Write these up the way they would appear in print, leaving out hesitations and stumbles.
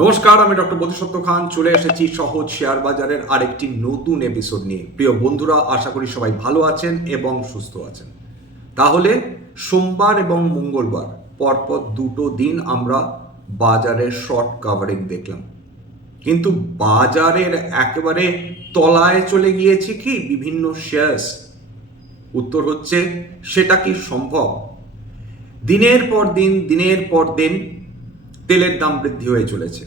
নমস্কার, আমি ডক্টর বোধিসত্ত্ব খান চলে এসেছি সহজ শেয়ার বাজারের আরেকটি নতুন এপিসোড নিয়ে। প্রিয় বন্ধুরা, আশা করি সবাই ভালো আছেন এবং সুস্থ আছেন। তাহলে সোমবার এবং মঙ্গলবার পরপর দুটো দিন আমরা বাজারের শর্ট কাভারিং দেখলাম, কিন্তু বাজারের একেবারে তলায় চলে গিয়েছে কি বিভিন্ন শেয়ার্স। উত্তর হচ্ছে, সেটা কি সম্ভব? দিনের পর দিন তেলের দাম বৃদ্ধি হয়ে চলেছে,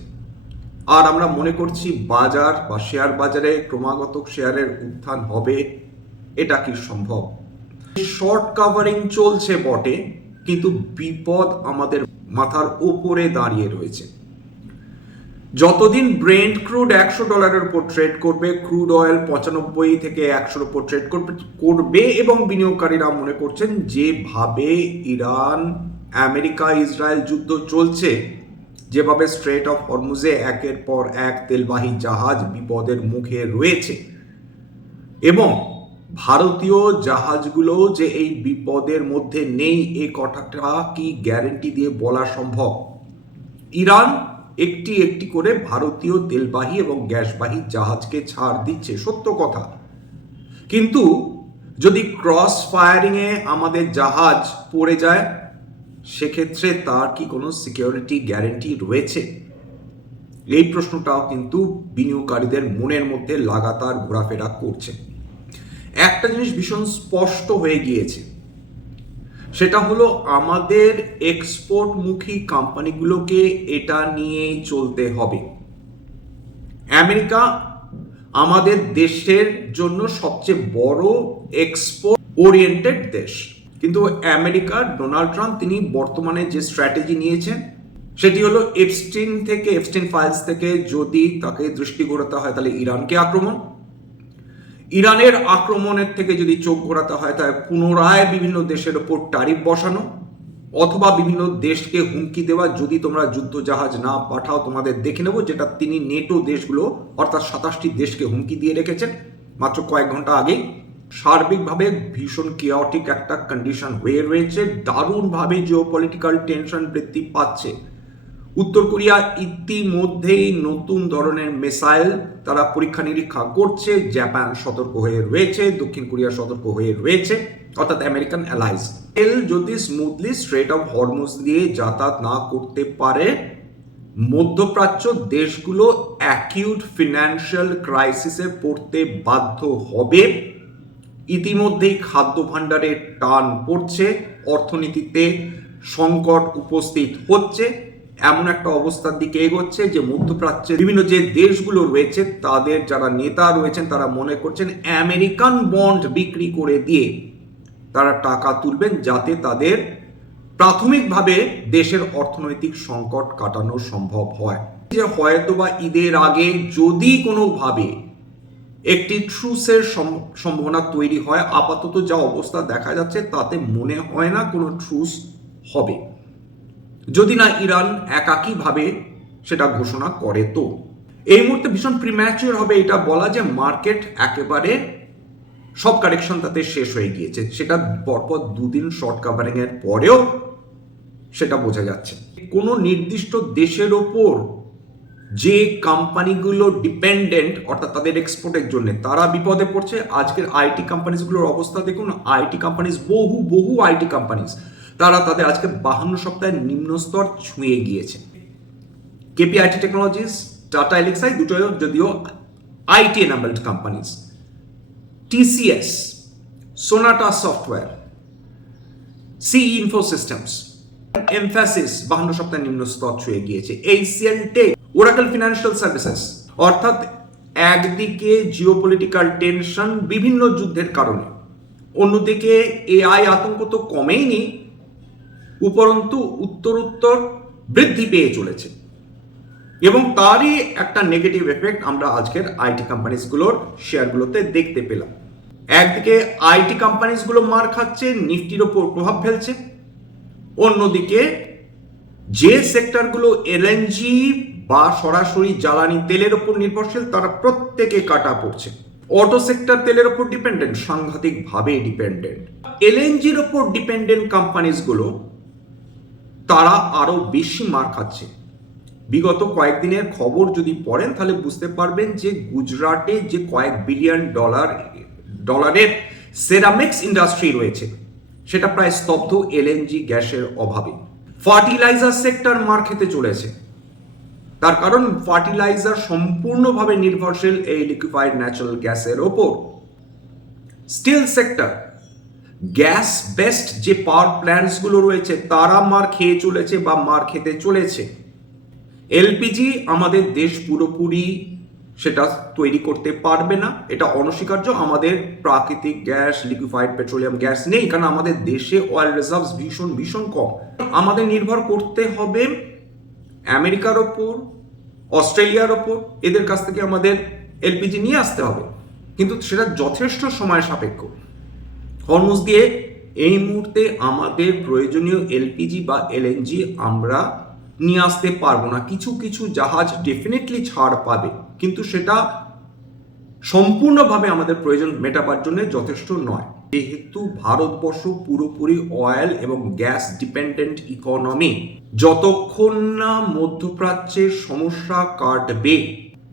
আর আমরা মনে করছি বাজার বা শেয়ার বাজারে ক্রমাগত শেয়ারের উত্থান হবে। এটা কি সম্ভব? শর্ট কাভারিং চলছে বটে, কিন্তু বিপদ আমাদের মাথার ওপরে দাঁড়িয়ে রয়েছে। যতদিন ব্রেন্ট ক্রুড $100 উপর ট্রেড করবে, ক্রুড অয়েল 95 থেকে 100 উপর ট্রেড করবে এবং বিনিয়োগকারীরা মনে করছেন যেভাবে ইরান আমেরিকা ইসরায়েল যুদ্ধ চলছে, যেভাবে স্ট্রেট অফ হরমুজে একের পর এক তেলবাহী জাহাজ বিপদের মুখে রয়েছে এবং ভারতীয় জাহাজগুলো যে এই বিপদের মধ্যে নেই, এই কথাটা কি গ্যারেন্টি দিয়ে বলা সম্ভব? ইরান একটি একটি করে ভারতীয় তেলবাহী এবং গ্যাসবাহী জাহাজকে ছাড় দিচ্ছে, সত্য কথা, কিন্তু যদি ক্রস ফায়ারিংয়ে আমাদের জাহাজ পড়ে যায়, সেক্ষেত্রে তার কি কোনো সিকিউরিটি গ্যারেন্টি রয়েছে? এই প্রশ্নটাও কিন্তু বিনিয়োগকারীদের মনের মধ্যে লাগাতার ঘোরাফেরা করছে। একটা জিনিস ভীষণ স্পষ্ট হয়ে গিয়েছে, সেটা হলো আমাদের এক্সপোর্টমুখী কোম্পানিগুলোকে এটা নিয়েই চলতে হবে। আমেরিকা আমাদের দেশের জন্য সবচেয়ে বড় এক্সপোর্ট ওরিয়েন্টেড দেশ, কিন্তু আমেরিকার ডোনাল্ড ট্রাম্প তিনি বর্তমানে যে স্ট্র্যাটেজি নিয়েছেন সেটি হলো এপস্টিন ফাইলস থেকে যদি তাকে দৃষ্টি ঘোরাতে হয় তাহলে ইরানকে আক্রমণ, ইরানের আক্রমণের থেকে যদি চোখ ঘোরাতে হয় তাহলে পুনরায় বিভিন্ন দেশের ওপর ট্যারিফ বসানো, অথবা বিভিন্ন দেশকে হুমকি দেওয়া, যদি তোমরা যুদ্ধ জাহাজ না পাঠাও তোমাদের দেখে নেব, যেটা তিনি নেটো দেশগুলো অর্থাৎ 27টি দেশকে হুমকি দিয়ে রেখেছেন মাত্র কয়েক ঘন্টা আগেই। সার্বিকভাবে ভীষণ কেওটিক একটা কন্ডিশন হয়ে রয়েছে, দারুণভাবে জিওপলিটিক্যাল টেনশন বৃদ্ধি পাচ্ছে। উত্তর কোরিয়া ইতিমধ্যেই নতুন ধরনের মিসাইল তারা পরীক্ষা নিরীক্ষা করছে, জাপান সতর্ক হয়ে রয়েছে, দক্ষিণ কোরিয়া সতর্ক হয়ে রয়েছে, অর্থাৎ আমেরিকান অ্যালাইজ। তেল যদি স্মুথলি স্ট্রেট অফ হরমুজ দিয়ে যাতায়াত না করতে পারে, মধ্যপ্রাচ্য দেশগুলো অ্যাকিউট ফিনান্সিয়াল ক্রাইসিসে পড়তে বাধ্য হবে। ইতিমধ্যেই খাদ্য ভাণ্ডারে টান পড়ছে, অর্থনীতিতে সংকট উপস্থিত হচ্ছে, এমন একটা অবস্থার দিকে এগোচ্ছে যে মধ্যপ্রাচ্যের বিভিন্ন যে দেশগুলো রয়েছে তাদের যারা নেতা রয়েছেন তারা মনে করছেন আমেরিকান বন্ড বিক্রি করে দিয়ে তারা টাকা তুলবেন, যাতে তাদের প্রাথমিকভাবে দেশের অর্থনৈতিক সংকট কাটানো সম্ভব হয়। যে হয়তোবা ঈদের আগে যদি কোনোভাবে একটি ট্রুসের সম্ভাবনা তৈরি হয়, আপাতত যা অবস্থা দেখা যাচ্ছে তাতে মনে হয় না কোনো ট্রুস হবে, যদি না ইরান একাকীভাবে সেটা ঘোষণা করে। তো এই মুহূর্তে ভীষণ প্রিম্যাচিওর হবে এটা বলা যে মার্কেট একেবারে সব কারেকশন তাতে শেষ হয়ে গিয়েছে। সেটা পরপর দুদিন শর্ট কাভারিং এর পরেও সেটা বোঝা যাচ্ছে। কোনো নির্দিষ্ট দেশের ওপর যে কোম্পানিগুলো ডিপেন্ডেন্ট অর্থাৎ তাদের এক্সপোর্টের জন্য, তারা বিপদে পড়ছে। আজকের আইটি কোম্পানিজগুলোর অবস্থা দেখুন, আইটি কোম্পানিজ বহু আইটি কোম্পানিজ তারা তাদের আজকে 52 সপ্তাহের নিম্ন স্তর ছুঁয়ে গিয়েছে। কেপিআইটি টেকনোলজিস, টাটা এলিক্সাই দুটো যদিও IT enabled companies, TCS, Sonata software, C infosystems, Mphasis 52 সপ্তাহের নিম্ন স্তর ছুঁয়ে গিয়েছে। HCL tech, Oracle financial services. অর্থাৎ একদিকে জিওপলিটিক্যাল টেনশন বিভিন্ন যুদ্ধের কারণে, অন্যদিকে এআই আতঙ্ক তো কমেইনি, উপরন্তু উত্তরোত্তর বৃদ্ধি পেয়ে চলেছে এবং তারই একটা নেগেটিভ এফেক্ট আমরা আজকের আইটি কোম্পানিজগুলোর শেয়ারগুলোতে দেখতে পেলাম। একদিকে আইটি কোম্পানিজগুলো মার খাচ্ছে, নিফটির ওপর প্রভাব ফেলছে, অন্যদিকে যে সেক্টরগুলো এলএনজি বা সরাসরি জ্বালানি তেলের ওপর নির্ভরশীল তারা প্রত্যেকে কাটা পড়ছে। অটো সেক্টর তেলের ওপর ডিপেন্ডেন্ট, সাংঘাতিকভাবে ডিপেন্ডেন্ট। এলএনজির ওপর ডিপেন্ডেন্ট কোম্পানিজগুলো তারা আরো বেশি মার খাচ্ছে। বিগত কয়েকদিনের খবর যদি পড়েন তাহলে বুঝতে পারবেন যে গুজরাটে যে কয়েক বিলিয়ন ডলারের সেরামিক্স ইন্ডাস্ট্রি রয়েছে সেটা প্রায় স্তব্ধ এলএনজি গ্যাসের অভাবে। ফার্টিলাইজার সেক্টর মার খেতে চলেছে, তার কারণ ফার্টিলাইজার সম্পূর্ণভাবে নির্ভরশীল এই লিকুইফাইড ন্যাচারাল গ্যাসের ওপর। স্টিল সেক্টর, গ্যাস বেস্ট যে পাওয়ার প্ল্যান্টস গুলো রয়েছে তারা মার খেয়ে চলেছে বা মার খেতে চলেছে। এলপিজি আমাদের দেশ পুরোপুরি সেটা তৈরি করতে পারবে না, এটা অনস্বীকার্য। আমাদের প্রাকৃতিক গ্যাস, লিকুইফাইড পেট্রোলিয়াম গ্যাস নেই, কারণ আমাদের দেশে অয়েল রিজার্ভস ভীষণ ভীষণ কম। আমাদের নির্ভর করতে হবে আমেরিকার ওপর, অস্ট্রেলিয়ার ওপর, এদের কাছ থেকে আমাদের এলপিজি নিয়ে আসতে হবে, কিন্তু সেটা যথেষ্ট সময় সাপেক্ষ। হরমুজ দিয়ে এই মুহূর্তে আমাদের প্রয়োজনীয় এলপিজি বা এলএনজি আমরা নিয়ে আসতে পারবো না। কিছু কিছু জাহাজ ডেফিনেটলি ছাড় পাবে, কিন্তু সেটা সম্পূর্ণভাবে আমাদের প্রয়োজন মেটাবার জন্য যথেষ্ট নয়। যেহেতু ভারতবর্ষ পুরোপুরি অয়েল এবং গ্যাস ডিপেন্ডেন্ট ইকোনমি, যতক্ষণ না মধ্যপ্রাচ্যের সমস্যা কাটবে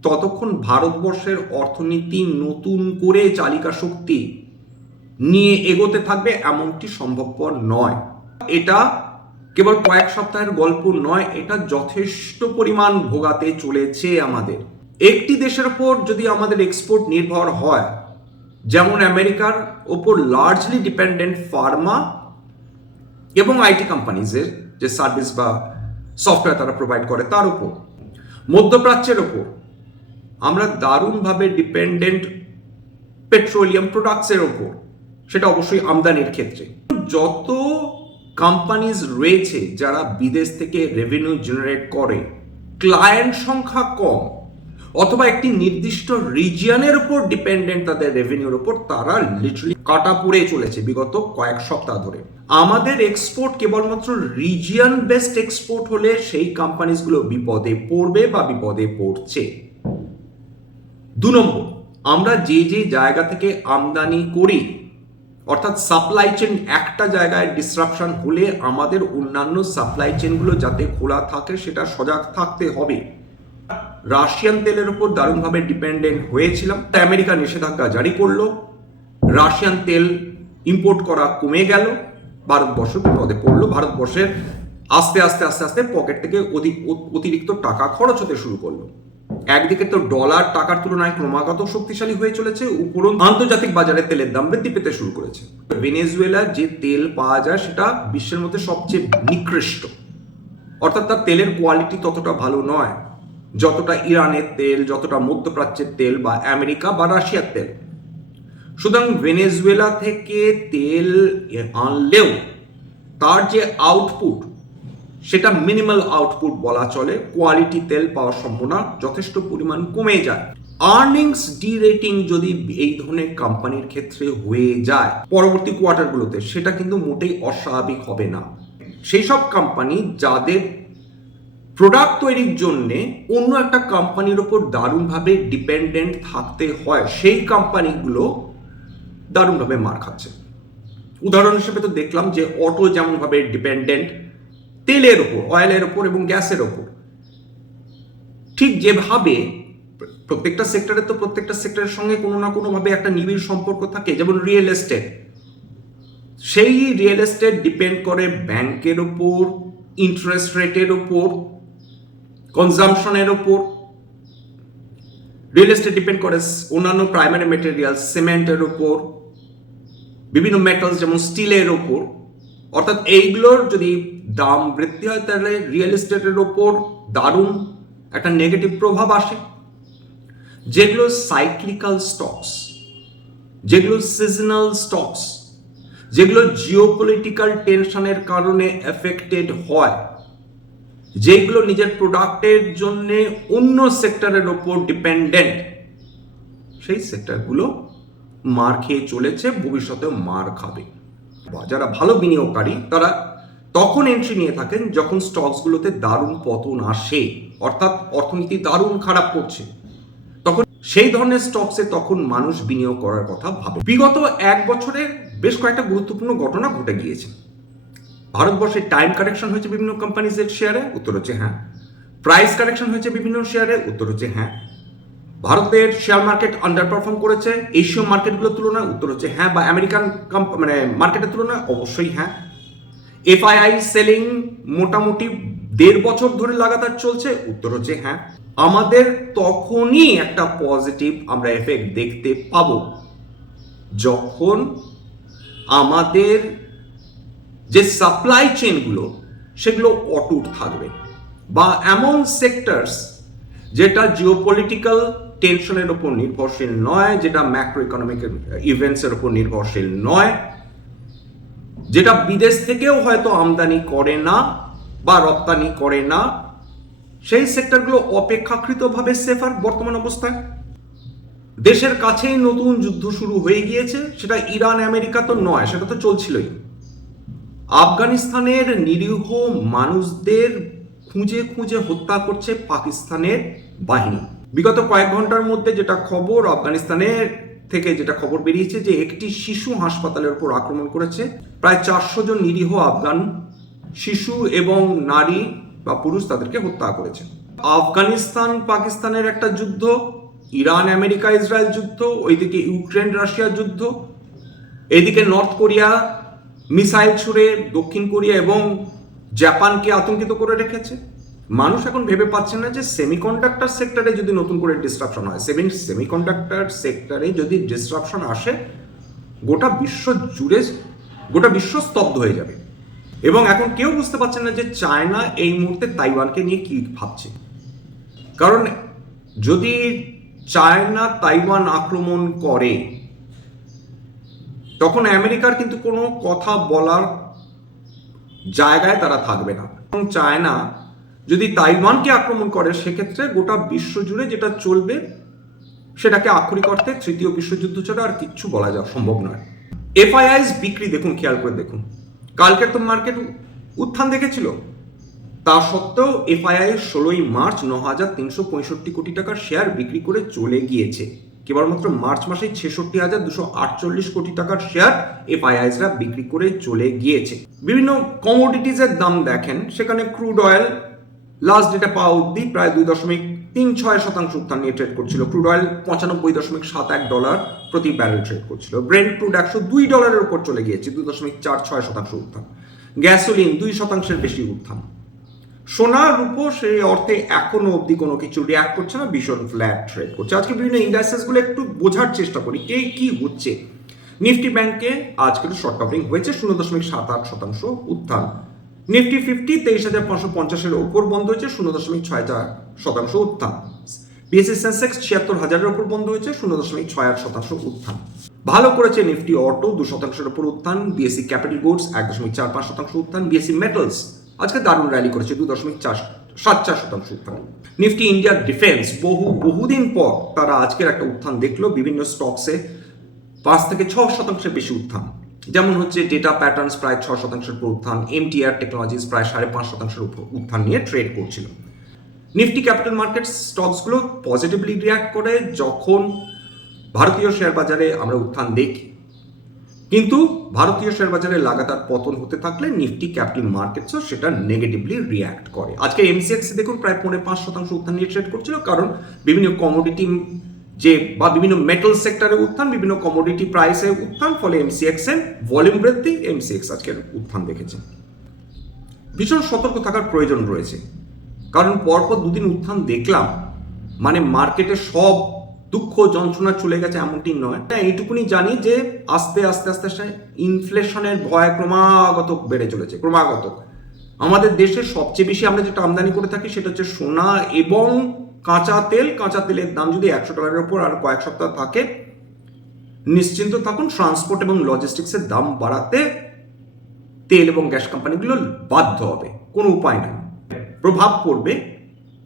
ততক্ষণ ভারতবর্ষের অর্থনীতি নতুন করে চালিকা শক্তি নিয়ে এগোতে থাকবে এমনটি সম্ভবপর নয়। এটা কেবল কয়েক সপ্তাহের গল্প নয়, এটা যথেষ্ট পরিমাণ ভোগাতে চলেছে আমাদের। একটি দেশের উপর যদি আমাদের এক্সপোর্ট নির্ভর হয়, যেমন আমেরিকার ওপর লার্জলি ডিপেন্ডেন্ট ফার্মা এবং আইটি কোম্পানিজের যে সার্ভিস বা সফটওয়্যার তারা প্রোভাইড করে তার উপর, মধ্যপ্রাচ্যের ওপর আমরা দারুণভাবে ডিপেন্ডেন্ট পেট্রোলিয়াম প্রোডাক্টসের ওপর, সেটা অবশ্যই আমদানির ক্ষেত্রে। যত কোম্পানিজ রয়েছে যারা বিদেশ থেকে রেভিনিউ জেনারেট করে, ক্লায়েন্ট সংখ্যা কম অথবা একটি নির্দিষ্ট রিজিয়নের উপর ডিপেন্ডেন্ট তাদের রেভিনিউর উপর, তারা লিটারালি কাটা পড়ে চলেছে বিগত কয়েক সপ্তাহ ধরে। আমাদের এক্সপোর্ট কেবলমাত্র রিজিয়ন বেসড এক্সপোর্ট হলে সেই কোম্পানিজগুলো বিপদে পড়বে বা বিপদে পড়ছে। 2 নম্বর, আমরা যে যে জায়গা থেকে আমদানি করি, অর্থাৎ সাপ্লাই চেন একটা জায়গায় ডিসরাপশন হলে আমাদের অন্যান্য সাপ্লাই চেনগুলো যাতে খোলা থাকে সেটা সজাগ থাকতে হবে। রাশিয়ান তেলের উপর দারুণভাবে ডিপেন্ডেন্ট হয়েছিলাম, আমেরিকা নিষেধাজ্ঞা জারি করলো, রাশিয়ান তেল ইম্পোর্ট করা কমে গেল, ভারতবর্ষ বিপদে পড়লো। ভারতবর্ষের আস্তে আস্তে আস্তে আস্তে পকেট থেকে অতিরিক্ত টাকা খরচ হতে শুরু করলো। একদিকে তো ডলার টাকার তুলনায় ক্রমাগত শক্তিশালী হয়ে চলেছে, উপরন্তু আন্তর্জাতিক বাজারে তেলের দাম বৃদ্ধি পেতে শুরু করেছে। ভেনেজুয়েলা যে তেল পাওয়া যায় সেটা বিশ্বের মধ্যে সবচেয়ে নিকৃষ্ট, অর্থাৎ তার তেলের কোয়ালিটি ততটা ভালো নয় যতটা ইরানের তেল, যতটা মধ্যপ্রাচ্যের তেল বা আমেরিকা বা রাশিয়ার তেল। সুতরাং ভেনেজুয়েলা থেকে তেল আনলেও তার যে আউটপুট সেটা মিনিমাল আউটপুট বলা চলে, কোয়ালিটি তেল পাওয়ার সম্ভাবনা যথেষ্ট পরিমাণ কমে যায়। আর্নিংস ডিরেটিং যদি এই ধরনের কোম্পানির ক্ষেত্রে হয়ে যায় পরবর্তী কোয়ার্টারগুলোতে, সেটা কিন্তু মোটেই অস্বাভাবিক হবে না। সেই সব কোম্পানি যাদের প্রোডাক্ট তৈরির জন্য অন্য একটা কোম্পানির ওপর দারুণভাবে ডিপেন্ডেন্ট থাকতে হয়, সেই কোম্পানিগুলো দারুণভাবে মার খাচ্ছে। উদাহরণ হিসেবে তো দেখলাম যে অটো যেমনভাবে ডিপেন্ডেন্ট তেলের ওপর, অয়েলের ওপর এবং গ্যাসের ওপর, ঠিক যেভাবে প্রত্যেকটা সেক্টরের সঙ্গে কোনো না কোনোভাবে একটা নিবিড় সম্পর্ক থাকে। যেমন রিয়েল এস্টেট, সেই রিয়েল এস্টেট ডিপেন্ড করে ব্যাংকের ওপর, ইন্টারেস্ট রেটের ওপর, কনজামশনের ওপর। রিয়েল এস্টেট ডিপেন্ড করে অন্যান্য প্রাইমারি মেটেরিয়াল, সিমেন্টের ওপর, বিভিন্ন মেটালস যেমন স্টিলের ওপর। অর্থাৎ এইগুলোর যদি দাম বৃদ্ধি হয় তাহলে রিয়েল এস্টেটের ওপর দারুণ একটা নেগেটিভ প্রভাব আসে। যেগুলো সাইক্লিক্যাল স্টকস, যেগুলো সিজনাল স্টকস, যেগুলো জিওপলিটিক্যাল টেনশনের কারণে এফেক্টেড হয়, যেগুলো নিজের প্রোডাক্টের জন্য অন্য সেক্টরের ওপর ডিপেন্ডেন্ট, সেই সেক্টরগুলো মার খেয়ে চলেছে, ভবিষ্যতেও মার খাবে। যারা ভালো বিনিয়োগকারী তারা তখন এন্ট্রি নিয়ে থাকেন যখন স্টকসগুলোতে দারুণ পতন আসে, অর্থাৎ অর্থনীতি দারুণ খারাপ করছে, তখন সেই ধরনের স্টকসে তখন মানুষ বিনিয়োগ করার কথা ভাবে। বিগত 1 বছরে বেশ কয়েকটা গুরুত্বপূর্ণ ঘটনা ঘটে গিয়েছে। ভারতবর্ষে টাইম কারেকশন হয়েছে বিভিন্ন কোম্পানিজের শেয়ারে, উত্তর হচ্ছে হ্যাঁ। প্রাইস কারেকশন হয়েছে বিভিন্ন শেয়ারে, উত্তর হচ্ছে হ্যাঁ। ভারতের শেয়ার মার্কেট আন্ডার পারফর্ম করেছে এশীয় মার্কেটগুলোর তুলনায়, উত্তর হচ্ছে হ্যাঁ। বা আমেরিকান মার্কেটের তুলনায়, অবশ্যই হ্যাঁ। এফআইআই সেলিং মোটামুটি 1.5 বছর ধরে লাগাতার চলছে, উত্তর হচ্ছে হ্যাঁ। আমাদের তখনই একটা পজিটিভ আমরা এফেক্ট দেখতে পাবো যখন আমাদের যে সাপ্লাই চেনগুলো সেগুলো অটুট থাকবে, বা এমন সেক্টরস যেটা জিওপলিটিক্যাল টেনশনের উপর নির্ভরশীল নয়, যেটা ম্যাক্রো ইকোনমিক ইভেন্টসের উপর নির্ভরশীল নয়, যেটা বিদেশ থেকেও হয়তো আমদানি করে না বা রপ্তানি করে না, সেই সেক্টরগুলো অপেক্ষাকৃতভাবে সেফার বর্তমান অবস্থায়। দেশের কাছেই নতুন যুদ্ধ শুরু হয়ে গিয়েছে, সেটা ইরান আমেরিকা তো নয়, সেটা তো চলছিলই। আফগানিস্তানের নিরীহ মানুষদের খুঁজে খুঁজে হত্যা করছে পাকিস্তানের বাহিনী। বিগত কয়েক ঘন্টার মধ্যে যেটা খবর, আফগানিস্তানের থেকে যেটা খবর বেরিয়েছে যে একটি শিশু হাসপাতালের উপর আক্রমণ করেছে, প্রায় 400 জন নিরীহ আফগান শিশু এবং নারী বা পুরুষ তাদেরকে হত্যা করেছে। আফগানিস্তান পাকিস্তানের একটা যুদ্ধ, ইরান আমেরিকা ইসরায়েল যুদ্ধ, ওইদিকে ইউক্রেন রাশিয়া যুদ্ধ, এদিকে নর্থ কোরিয়া মিসাইল ছুড়ে দক্ষিণ কোরিয়া এবং জাপানকে আতঙ্কিত করে রেখেছে। মানুষ এখন ভেবে পাচ্ছে না যে সেমিকন্ডাক্টর সেক্টরে যদি নতুন করে ডিসরাপশন হয়, সেমিকন্ডাক্টর সেক্টরে যদি ডিসরাপশন আসে, গোটা বিশ্ব স্তব্ধ হয়ে যাবে। এবং এখন কেউ বুঝতে পারছে না যে চায়না এই মুহূর্তে তাইওয়ানকে নিয়ে কি ভাবছে। কারণ যদি চায়না তাইওয়ান আক্রমণ করে, তখন আমেরিকার কিন্তু কোনো কথা বলার জায়গায় তারা থাকবে না। এবং চায়না যদি তাইওয়ানকে আক্রমণ করে, সেক্ষেত্রে গোটা বিশ্ব জুড়ে যেটা চলবে সেটাকে আক্ষরিক অর্থে তৃতীয় বিশ্বযুদ্ধ ছাড়া আর কিচ্ছু বলা যাওয়া সম্ভব নয়। এফআইআইস বিক্রি দেখুন, খেয়াল করে দেখুন, কালকে তো মার্কেট উত্থান দেখেছিল, তা সত্ত্বেও এফআইআই 16ই মার্চ 9,365 কোটি টাকার শেয়ার বিক্রি করে চলে গিয়েছে। কেবলমাত্র মার্চ মাসে 66,248 কোটি টাকার শেয়ার এফআইআইসরা বিক্রি করে চলে গিয়েছে। বিভিন্ন কমোডিটিজের দাম দেখেন, সেখানে ক্রুড অয়েল লাস্ট ডেটা পাওয়া অব্দি প্রায় 2.36% উত্থান নিয়ে ট্রেড করছিল। ক্রুড অয়েল $95.71 প্রতি ব্যারেল ট্রেড করছিল। ব্রেন্ট ক্রুড $102 উপর চলে গিয়েছে, 2.46% উত্থান। গ্যাসোলিন 2% বেশি উত্থান। সোনা রূপো সেই অর্থে এখনো অবধি কোনো কিছু রিয়াক্ট করছে না, ভীষণ ফ্ল্যাট ট্রেড করছে। আজকে বিভিন্ন ইন্ডাস্ট্রিজগুলো একটু বোঝার চেষ্টা করি কে কি হচ্ছে। নিফটি ব্যাংকে আজকে শর্ট কভারিং হয়েছে, 0.78% উত্থান। নিফটি 50 23,550-এর ওপর বন্ধ হয়েছে, 0.64% উত্থান। বিএসসি সেন্সেক্স 76,000-এর ওপর বন্ধ হয়েছে, 0.68% উত্থান। ভালো করেছে নিফটি অটো 2%-এর উপর উত্থান। বিএসসি ক্যাপিটাল গুডস 1.45% উত্থান। বিএসসি মেটালস আজকে দারুণ র্যালি করেছে, 2.74% উত্থান। নিফটি ইন্ডিয়া ডিফেন্স বহুদিন পর তারা আজকের একটা উত্থান দেখলো, বিভিন্ন স্টকসে 5 থেকে 6% বেশি উত্থান। যেমন হচ্ছে ডেটা প্যাটার্নস প্রায় 6%-এর উপর উত্থান, এমটিআর টেকনোলজিস প্রায় 5.5%-এর উপর উত্থান নিয়ে ট্রেড করছিল। নিফটি ক্যাপিটাল মার্কেট স্টকসগুলো পজিটিভলি রিয়াক্ট করে যখন ভারতীয় শেয়ার বাজারে আমরা উত্থান দেখি, কিন্তু ভারতীয় শেয়ার বাজারে লাগাতার পতন হতে থাকলে নিফটি ক্যাপিটাল মার্কেটসও সেটা নেগেটিভলি রিয়াক্ট করে। আজকে এমসিএক্স দেখুন প্রায় 5.5% উত্থান নিয়ে ট্রেড করছিল, কারণ বিভিন্ন কমোডিটি বা বিভিন্ন মেটাল সেক্টরে উত্থান, বিভিন্ন কমোডিটি প্রাইসে উত্থান, ফলে এমসিএক্স এর ভলিউম বৃদ্ধি, এমসিএক্স আজকের উত্থান দেখেছে। ভীষণ সতর্ক থাকার প্রয়োজন রয়েছে, কারণ পরপর দুদিন উত্থান দেখলাম মানে মার্কেটে সব দুঃখ যন্ত্রণা চলে গেছে এমনটি নয়। এইটুকুনি জানি যে আস্তে আস্তে ইনফ্লেশনের ভয় ক্রমাগত বেড়ে চলেছে, ক্রমাগত। আমাদের দেশে সবচেয়ে বেশি আমরা যেটা আমদানি করে থাকি সেটা হচ্ছে সোনা এবং কাঁচা তেল। কাঁচা তেলের দাম যদি $100 উপর আর কয়েক সপ্তাহ থাকে, নিশ্চিন্ত থাকুন ট্রান্সপোর্ট এবং লজিস্টিক্সের দাম বাড়াতে তেল এবং গ্যাস কোম্পানিগুলো বাধ্য হবে, কোনো উপায় নেই। প্রভাব পড়বে,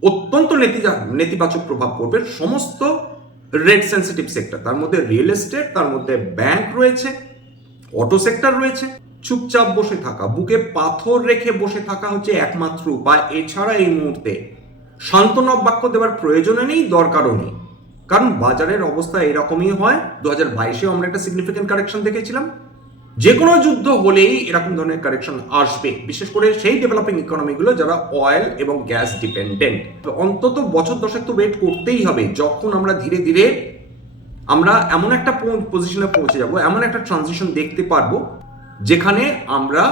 অত্যন্ত নেতিবাচক প্রভাব পড়বে সমস্ত রেট সেন্সিটিভ সেক্টর, তার মধ্যে রিয়েল এস্টেট, তার মধ্যে ব্যাংক রয়েছে, অটো সেক্টর রয়েছে। চুপচাপ বসে থাকা, বুকে পাথর রেখে বসে থাকা হচ্ছে একমাত্র উপায়। এছাড়া এই মুহূর্তে সান্ত্বনা বাক্য দেওয়ার প্রয়োজনও নেই, দরকারও নেই, কারণ বাজারের অবস্থা এরকমই হয়। 2022-এ আমরা একটা সিগনিফিক্যান্ট কারেকশন দেখেছিলাম, যে কোনো যুদ্ধ হলেই এরকম ধরনের কারেকশন আসবে, বিশেষ করে সেই ডেভেলপিং ইকোনমিগুলো যারা অয়েল এবং গ্যাস ডিপেন্ডেন্ট। অন্তত বছর দশেক তো ওয়েট করতেই হবে, যখন আমরা ধীরে ধীরে আমরা এমন একটা পজিশনে পৌঁছে যাব, এমন একটা ট্রানজিশন দেখতে পারবো যেখানে আমরা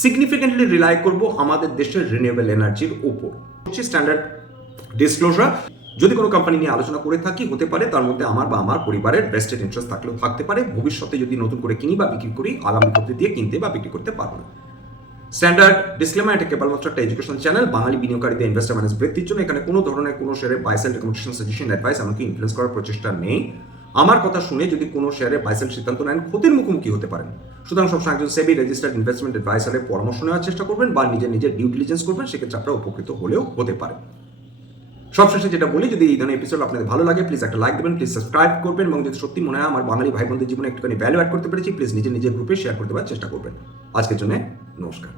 সিগনিফিকেন্টলি রিলাই করব আমাদের দেশের রিনিউয়েবল এনার্জির উপর। হচ্ছে স্ট্যান্ডার্ড ডিসক্লোজার। যদি কোনো কোম্পানি নিয়ে আলোচনা করে থাকি, হতে পারে তার মধ্যে আমার বা আমার পরিবারের ভেস্টেড ইন্টারেস্ট থাকলেও থাকতে পারে। ভবিষ্যতে যদি নতুন করে কিনি বা বিক্রি করি, আগামী পদ্ধতি দিয়ে কিনতে বা বিক্রি করতে পারবো না। স্ট্যান্ডার্ড ডিসক্লেমার, এটা কেবলমাত্র একটা এডুকেশন চ্যানেল। বাঙালি বিনিয়োগকারীদের ইনভেস্টার ম্যানেজ বৃদ্ধির জন্য এখানে কোনো ধরনের কোনো শেয়ারের buy sell recommendation, suggestion, advice এমনকি ইনফ্লুয়েন্স করার প্রচেষ্টা নেই। আমার কথা শুনে যদি কোনো শেয়ারে বাই সেল সিদ্ধান্ত নেন, ক্ষতির মুখোমুখি হতে পারেন। সুতরাং সবসময় একজন সেবি রেজিস্টার্ড ইনভেস্টমেন্ট অ্যাডভাইসারের পরামর্শ নেওয়ার চেষ্টা করবেন বা নিজের ডিউ ডিলিজেন্স করবেন, সেক্ষেত্রে আপনারা উপকৃত হলেও হতে পারে। সবশেষে যেটা বলি, যদি এই ধরনের এপিসোড আপনাদের ভালো লাগে, প্লিজ একটা লাইক দেবেন, প্লিজ সাবস্ক্রাইব করবেন, এবং যদি সত্যি মনে হয় আমার বাঙালি ভাই বোনদের জীবনে একটুখানি ভ্যালু অ্যাড করতে পেরেছি, প্লিজ নিজের গ্রুপে শেয়ার করতে পারার চেষ্টা করবেন। আজকের জন্য নমস্কার।